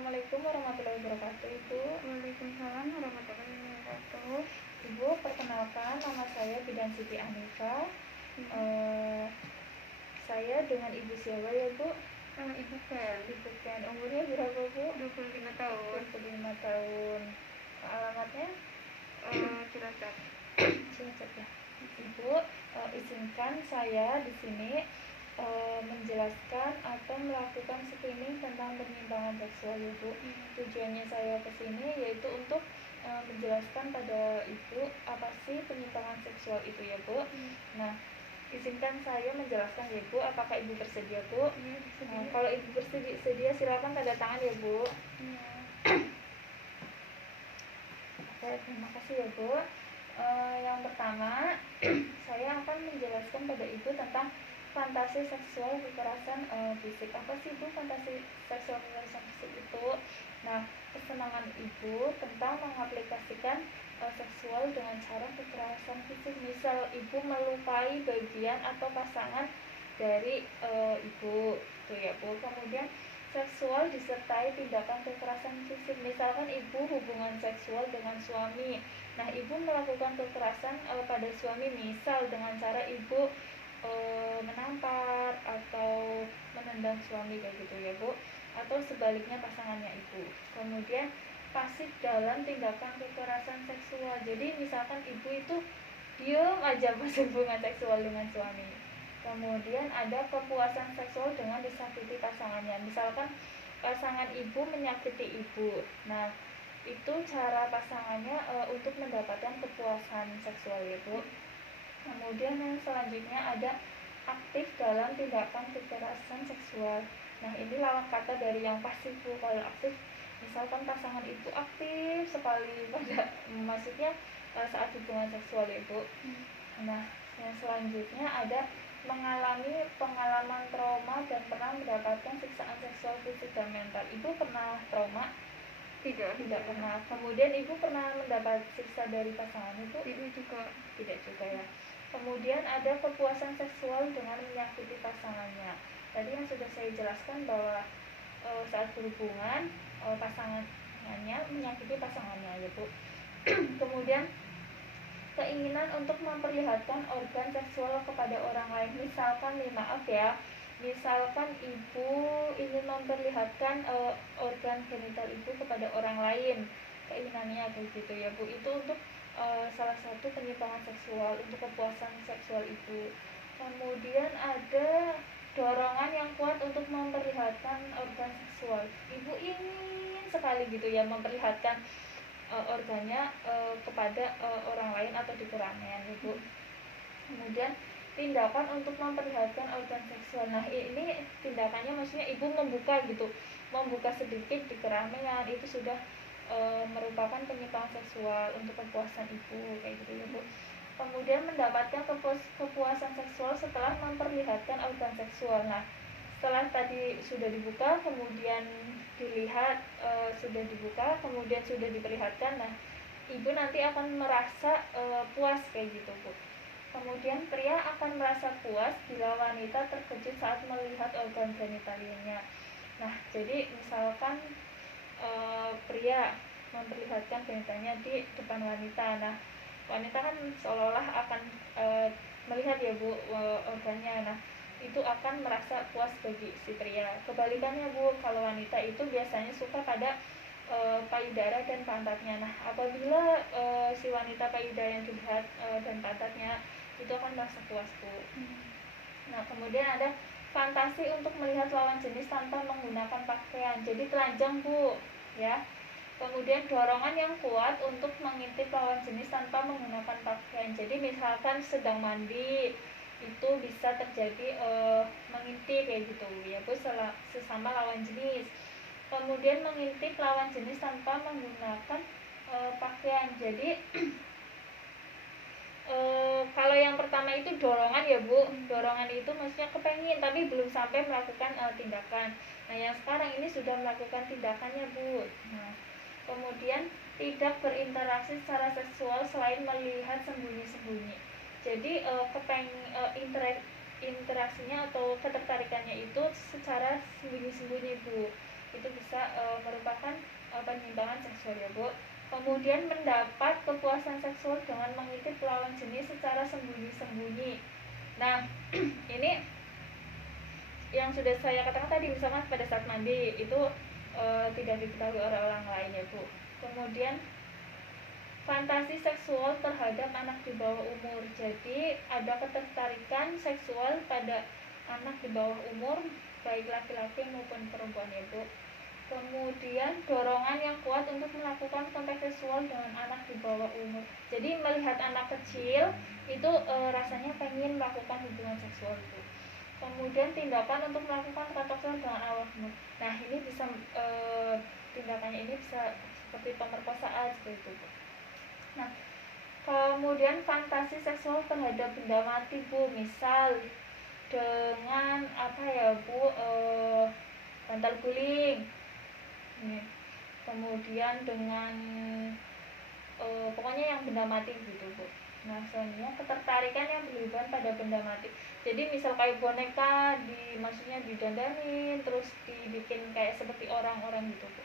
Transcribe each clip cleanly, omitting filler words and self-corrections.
Assalamualaikum warahmatullahi wabarakatuh, Ibu. Waalaikumsalam warahmatullahi wabarakatuh. Ibu, perkenalkan, nama saya Bidan Siti Anifa. Saya dengan Ibu siapa ya, Bu? Ibu Ken. Ibu Ken. Umurnya berapa, Bu? 25 tahun. 25 tahun. Alamatnya? Cilacap. Cilacap ya. Ibu, izinkan saya di sini menjelaskan atau melakukan screening tentang penyimpangan seksual, Ibu. Tujuannya saya ke sini yaitu untuk menjelaskan pada Ibu apa sih penyimpangan seksual itu ya, Bu. Nah, izinkan saya menjelaskan ya, Bu. Apakah Ibu bersedia, Bu? Iya, bersedia. Kalau Ibu bersedia, silakan tanda tangan ya, Bu. Iya. Oke, terima kasih ya, Bu. Yang pertama, saya akan menjelaskan pada Ibu tentang fantasi seksual kekerasan fisik. Apa sih, Bu, fantasi seksual kekerasan fisik itu? Nah, kesenangan Ibu tentang mengaplikasikan seksual dengan cara kekerasan fisik. Misal Ibu melukai bagian atau pasangan dari Ibu, tuh ya, Bu. Kemudian seksual disertai tindakan kekerasan fisik. Misalkan Ibu hubungan seksual dengan suami. Nah, Ibu melakukan kekerasan pada suami, misal dengan cara Ibu menampar atau menendang suami kayak gitu ya, Bu. Atau sebaliknya pasangannya Ibu. Kemudian pasif dalam tindakan kekerasan seksual. Jadi misalkan Ibu itu diem aja pas hubungan seksual dengan suami. Kemudian ada kepuasan seksual dengan disakiti pasangannya. Misalkan pasangan Ibu menyakiti Ibu. Nah, itu cara pasangannya untuk mendapatkan kepuasan seksual itu. Kemudian yang selanjutnya ada aktif dalam tindakan kekerasan seksual. Nah, ini lawan kata dari yang pasif, Bu. Kalau aktif, misalkan pasangan Ibu aktif sekali pada maksudnya saat hubungan seksual Ibu. Nah, yang selanjutnya ada mengalami pengalaman trauma dan pernah mendapatkan siksaan seksual fisik dan mental. Ibu pernah trauma? Tidak Pernah. Kemudian Ibu pernah mendapat siksa dari pasangan Ibu? Tidak juga ya. Kemudian ada kepuasan seksual dengan menyakiti pasangannya. Tadi yang sudah saya jelaskan bahwa saat berhubungan pasangannya menyakiti pasangannya ya, Bu. Kemudian keinginan untuk memperlihatkan organ seksual kepada orang lain. Misalkan nih, maaf ya, misalkan Ibu ingin memperlihatkan organ genital Ibu kepada orang lain, keinginannya kayak gitu ya, Bu. Itu untuk salah satu penyimpangan seksual, untuk kepuasan seksual Ibu. Kemudian ada dorongan yang kuat untuk memperlihatkan organ seksual. Ibu ingin sekali gitu ya memperlihatkan organnya kepada orang lain atau di keramaian, Ibu. Kemudian tindakan untuk memperlihatkan organ seksual. Nah, ini tindakannya maksudnya Ibu membuka sedikit di keramaian, itu sudah merupakan penyimpangan seksual untuk kepuasan Ibu kayak gitu ya, Bu. Kemudian mendapatkan kepuasan seksual setelah memperlihatkan organ seksual. Nah, setelah tadi sudah dibuka, kemudian dilihat sudah dibuka, kemudian sudah diperlihatkan, nah Ibu nanti akan merasa puas kayak gitu, Bu. Kemudian pria akan merasa puas bila wanita terkejut saat melihat organ genitalianya. Nah, jadi misalkan pria memperlihatkan genitalnya di depan wanita. Nah, wanita kan seolah-olah akan melihat ya, Bu, organnya. Nah, itu akan merasa puas bagi si pria. Kebalikannya, Bu, kalau wanita itu biasanya suka pada payudara dan pantatnya. Nah, apabila si wanita payudara yang dilihat dan pantatnya, itu akan merasa puas, Bu. Nah, kemudian ada fantasi untuk melihat lawan jenis tanpa menggunakan pakaian. Jadi telanjang, Bu, ya. Kemudian dorongan yang kuat untuk mengintip lawan jenis tanpa menggunakan pakaian. Jadi misalkan sedang mandi, itu bisa terjadi mengintip kayak gitu ya, Bu, sesama lawan jenis. Kemudian mengintip lawan jenis tanpa menggunakan pakaian. Jadi kalau yang pertama itu dorongan ya, Bu. Dorongan itu maksudnya kepengen tapi belum sampai melakukan tindakan. Nah, yang sekarang ini sudah melakukan tindakannya, Bu. Nah, kemudian tidak berinteraksi secara seksual selain melihat sembunyi-sembunyi. Jadi interaksinya atau ketertarikannya itu secara sembunyi-sembunyi, Bu. itu bisa merupakan penyimpangan seksual ya Bu. Kemudian mendapat kepuasan seksual dengan mengintip lawan jenis secara sembunyi-sembunyi. Nah, ini yang sudah saya katakan tadi, misalkan pada saat mandi itu tidak diketahui oleh orang lain ya Bu. Kemudian fantasi seksual terhadap anak di bawah umur. Jadi ada ketertarikan seksual pada anak di bawah umur, baik laki-laki maupun perempuan ya Bu. Kemudian dorongan yang kuat untuk melakukan kontak seksual dengan anak di bawah umur. Jadi melihat anak kecil itu rasanya pengen melakukan hubungan seksual itu. Kemudian tindakan untuk melakukan kontak seksual dengan awal umur. Nah ini bisa tindakannya ini bisa seperti pemerkosaan seperti itu. Nah kemudian fantasi seksual terhadap benda mati Bu, misal dengan apa ya Bu, bantal guling. Kemudian dengan pokoknya yang benda mati gitu Bu. Nah selanjutnya ketertarikan yang berlebihan pada benda mati. Jadi misal kayak boneka maksudnya didandanin terus dibikin kayak seperti orang-orang gitu Bu.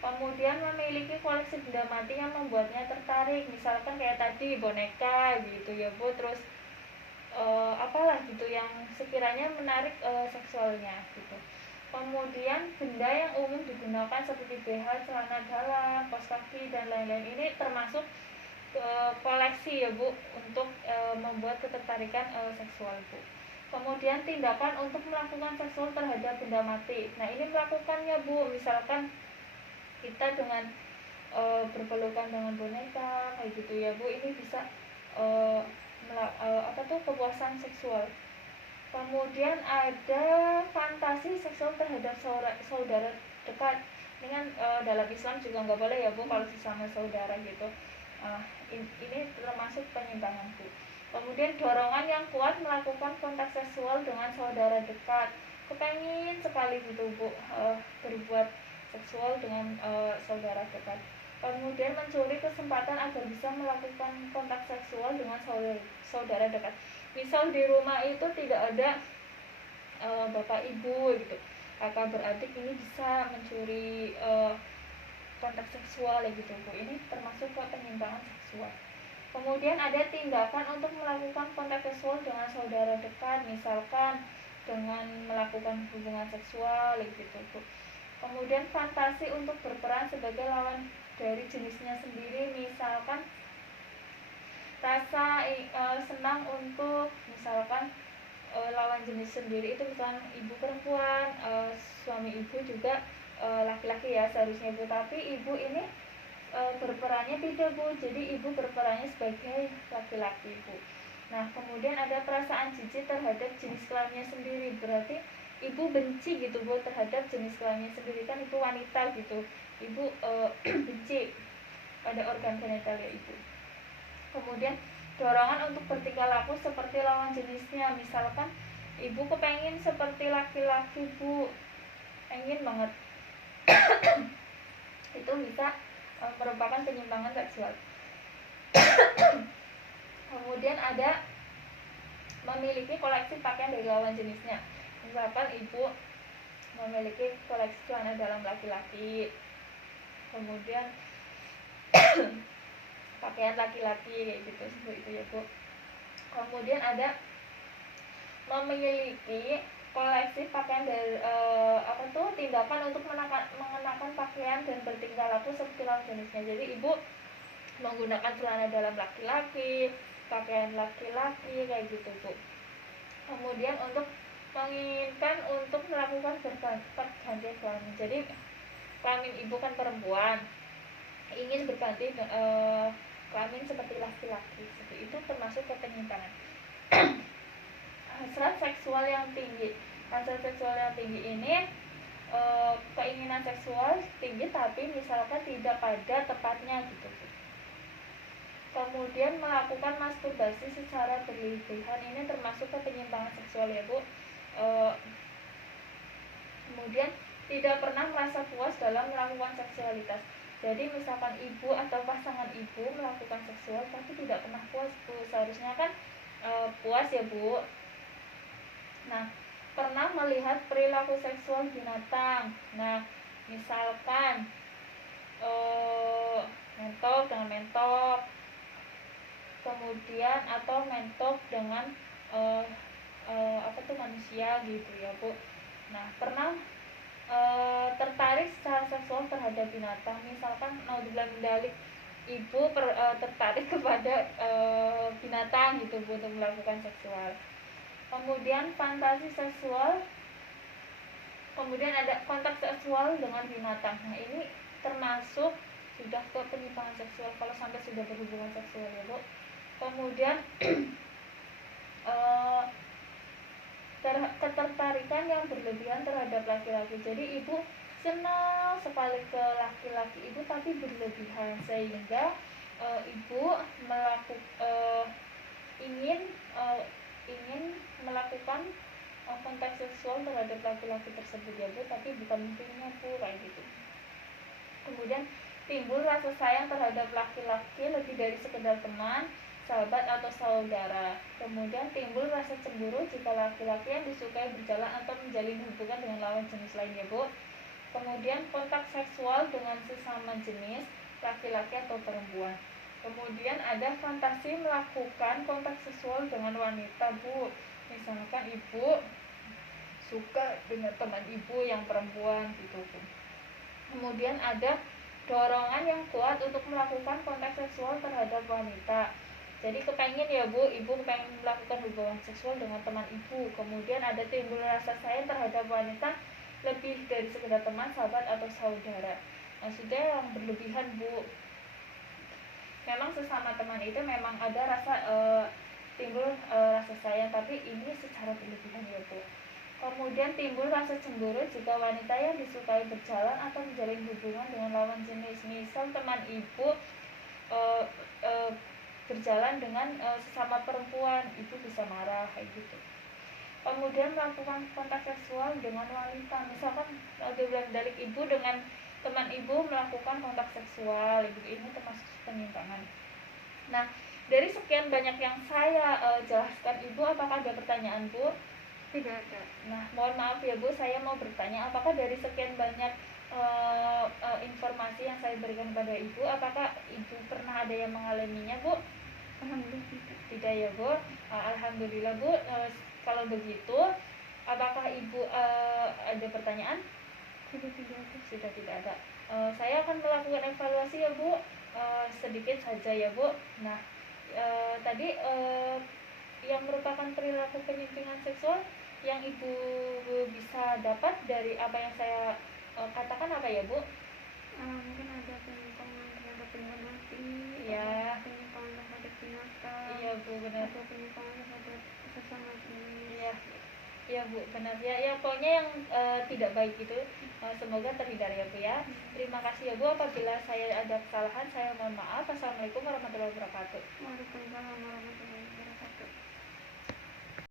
Kemudian memiliki koleksi benda mati yang membuatnya tertarik, misalkan kayak tadi boneka gitu ya Bu. Terus apalah gitu yang sekiranya menarik seksualnya gitu. Kemudian benda yang umum digunakan seperti BH, celana dalam, kaos kaki dan lain-lain ini termasuk koleksi ya Bu, untuk membuat ketertarikan seksual Bu. Kemudian tindakan untuk melakukan seksual terhadap benda mati. Nah ini melakukannya Bu, misalkan kita dengan berpelukan dengan boneka kayak gitu ya Bu, ini bisa kepuasan seksual. Kemudian ada fantasi seksual terhadap saudara dekat. Ini kan dalam Islam juga nggak boleh ya Bu kalau sesama saudara gitu. Ini termasuk penyimpangan Bu. Kemudian dorongan yang kuat melakukan kontak seksual dengan saudara dekat. Kepengen sekali gitu Bu berbuat seksual dengan saudara dekat. Kemudian mencuri kesempatan agar bisa melakukan kontak seksual dengan saudara dekat. Misal di rumah itu tidak ada bapak ibu gitu, kakak beradik, ini bisa mencuri kontak seksual ya gitu Bu. Ini termasuk penyimpangan seksual. Kemudian ada tindakan untuk melakukan kontak seksual dengan saudara dekat, misalkan dengan melakukan hubungan seksual ya gitu Bu. Kemudian fantasi untuk berperan sebagai lawan dari jenisnya sendiri, misalkan rasa senang untuk misalkan lawan jenis sendiri itu misalkan ibu perempuan, suami ibu juga laki-laki ya seharusnya Bu, tapi ibu ini berperannya tidak Bu, jadi ibu berperannya sebagai laki-laki Bu. Nah kemudian ada perasaan jijik terhadap jenis kelaminnya sendiri, berarti ibu benci gitu Bu terhadap jenis kelaminnya sendiri, kan itu wanita gitu, ibu benci pada organ genitalnya ibu. Kemudian dorongan untuk bertingkah laku seperti lawan jenisnya, misalkan ibu kepengen seperti laki-laki Bu, pengen banget itu bisa merupakan penyimpangan seksual. Kemudian ada memiliki koleksi pakaian dari lawan jenisnya, misalkan ibu memiliki koleksi celana dalam laki-laki, kemudian pakaian laki-laki kayak gitu seperti itu ya Bu. Kemudian ada memiliki koleksi pakaian dari tindakan untuk mengenakan pakaian dan bertingkah laku seperti lawan jenisnya. Jadi ibu menggunakan celana dalam laki-laki, pakaian laki-laki kayak gitu Bu. Kemudian untuk menginginkan untuk melakukan pergantian kelamin. Jadi kelamin ibu kan perempuan, ingin berganti kelamin seperti laki-laki, seperti itu termasuk penyimpangan. Hasrat seksual yang tinggi. Hasrat seksual yang tinggi ini keinginan seksual tinggi tapi misalkan tidak pada tempatnya gitu. Kemudian melakukan masturbasi secara berlebihan, ini termasuk penyimpangan seksual ya Bu. Kemudian tidak pernah merasa puas dalam melakukan seksualitas. Jadi misalkan ibu atau pasangan ibu melakukan seksual tapi tidak pernah puas Bu, seharusnya kan puas ya Bu. Nah pernah melihat perilaku seksual binatang. Nah Misalkan mentok dengan mentok, kemudian atau mentok dengan manusia gitu ya Bu. Nah, pernah tertarik secara seksual terhadap binatang, misalkan naudzubillah min dzalik, ibu tertarik kepada binatang gitu Bu untuk melakukan seksual. Kemudian fantasi seksual, kemudian ada kontak seksual dengan binatang. Nah, ini termasuk sudah ke penyimpangan seksual kalau sampai sudah berhubungan seksual ya Bu. Kemudian ketertarikan yang berlebihan terhadap laki-laki. Jadi ibu senang sekali ke laki-laki ibu tapi berlebihan, sehingga ibu ingin melakukan kontak seksual terhadap laki-laki tersebut ya Bu, tapi bukan mimpinya Bu, kayak gitu. Kemudian timbul rasa sayang terhadap laki-laki lebih dari sekedar teman, sahabat atau saudara. Kemudian timbul rasa cemburu jika laki-laki yang disukai berjalan atau menjalin hubungan dengan lawan jenis lain ya Bu. Kemudian kontak seksual dengan sesama jenis, laki-laki atau perempuan. Kemudian ada fantasi melakukan kontak seksual dengan wanita Bu. Misalkan ibu suka dengan teman ibu yang perempuan gitu Bu. Kemudian ada dorongan yang kuat untuk melakukan kontak seksual terhadap wanita. Jadi kepengen ya Bu, ibu kepengen melakukan hubungan seksual dengan teman ibu. Kemudian ada timbul rasa sayang terhadap wanita lebih dari sekedar teman, sahabat atau saudara. Maksudnya yang berlebihan Bu. Memang sesama teman itu memang ada rasa timbul rasa sayang, tapi ini secara berlebihan ya Bu. Kemudian timbul rasa cemburu jika wanita yang disukai berjalan atau menjalin hubungan dengan lawan jenis. Misal teman ibu berjalan dengan sesama perempuan, ibu bisa marah kayak gitu. Kemudian melakukan kontak seksual dengan wanita, misalkan dari ibu dengan teman ibu melakukan kontak seksual, ini termasuk penyimpangan. Nah, dari sekian banyak yang saya jelaskan, ibu apakah ada pertanyaan Bu? Tidak ada. Nah, mohon maaf ya Bu, saya mau bertanya, apakah dari sekian banyak informasi yang saya berikan pada ibu, apakah ibu pernah ada yang mengalaminya Bu? Alhamdulillah tidak. Tidak ya Bu. Alhamdulillah Bu. Kalau begitu, apakah ibu ada pertanyaan? Sudah tidak ada. Sudah tidak ada. Saya akan melakukan evaluasi ya Bu, sedikit saja ya Bu. Nah, tadi yang merupakan perilaku penyimpangan seksual yang ibu bisa dapat dari apa yang saya katakan apa ya Bu? Mungkin ada penyimpangan terhadap benda mati, Ya. penyimpangan terhadap binatang, Iya Bu, benar. atau penyimpangan terhadap sesama jenis. Iya. Ya Bu, benar ya. Ya pokoknya yang tidak baik itu semoga terhindar ya Bu ya. Terima kasih ya Bu, apabila saya ada kesalahan saya mohon maaf. Assalamualaikum warahmatullahi wabarakatuh. Waalaikumsalam warahmatullahi wabarakatuh.